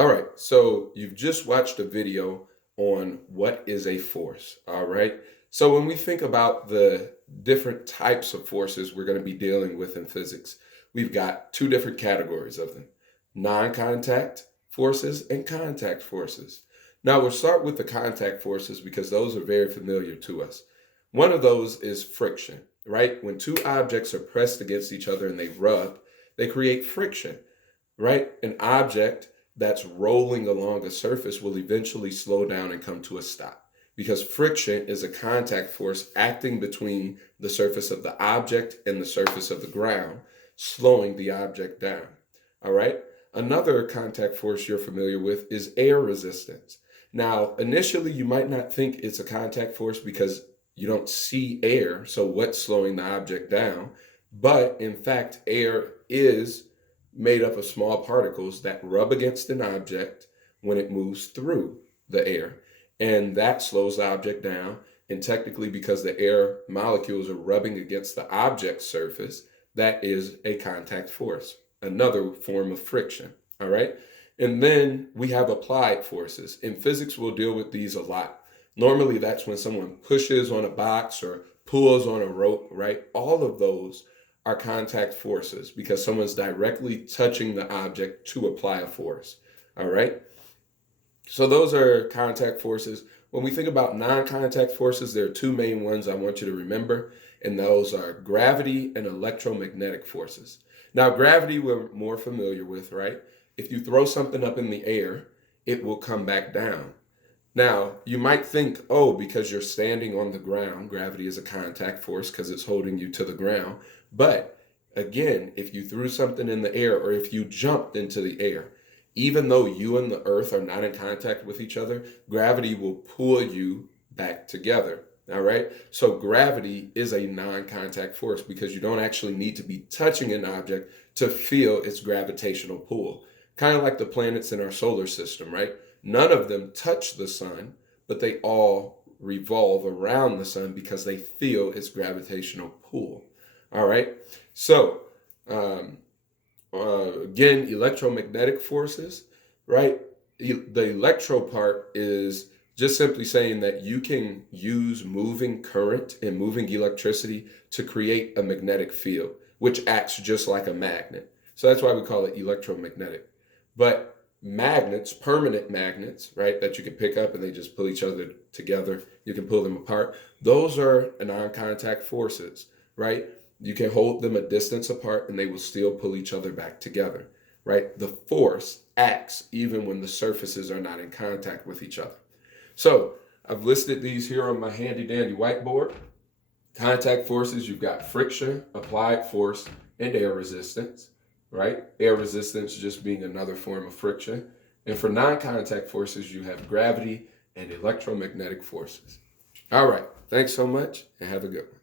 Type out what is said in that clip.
All right, so you've just watched a video on what is a force. All right, so when we think about the different types of forces we're going to be dealing with in physics, we've got two different categories of them: non-contact forces and contact forces. Now we'll start with the contact forces because those are very familiar to us. One of those is friction, right? When two objects are pressed against each other and they rub, they create friction, right? An object that's rolling along a surface will eventually slow down and come to a stop because friction is a contact force acting between the surface of the object and the surface of the ground, slowing the object down. All right. Another contact force you're familiar with is air resistance. Now, initially, you might not think it's a contact force because you don't see air. So, what's slowing the object down? But in fact, air is made up of small particles that rub against an object when it moves through the air. And that slows the object down. And technically, because the air molecules are rubbing against the object's surface, that is a contact force, another form of friction. All right. And then we have applied forces. In physics, we'll deal with these a lot. Normally, that's when someone pushes on a box or pulls on a rope, right? All of those are contact forces because someone's directly touching the object to apply a force. All right. So those are contact forces. When we think about non-contact forces, there are two main ones I want you to remember, and those are gravity and electromagnetic forces. Now, gravity we're more familiar with, right? If you throw something up in the air, it will come back down. Now, you might think, oh, because you're standing on the ground, gravity is a contact force because it's holding you to the ground. But again, if you threw something in the air or if you jumped into the air, even though you and the earth are not in contact with each other, gravity will pull you back together. All right. So gravity is a non-contact force because you don't actually need to be touching an object to feel its gravitational pull. Kind of like the planets in our solar system, right? None of them touch the sun, but they all revolve around the sun because they feel its gravitational pull. All right. So, again, electromagnetic forces, right? The electro part is just simply saying that you can use moving current and moving electricity to create a magnetic field, which acts just like a magnet. So that's why we call it electromagnetic. But magnets, permanent magnets, right, that you can pick up and they just pull each other together, you can pull them apart. Those are non-contact forces, right? You can hold them a distance apart and they will still pull each other back together, right? The force acts even when the surfaces are not in contact with each other. So I've listed these here on my handy dandy whiteboard. Contact forces, you've got friction, applied force, and air resistance, right? Air resistance just being another form of friction. And for non-contact forces, you have gravity and electromagnetic forces. All right. Thanks so much and have a good one.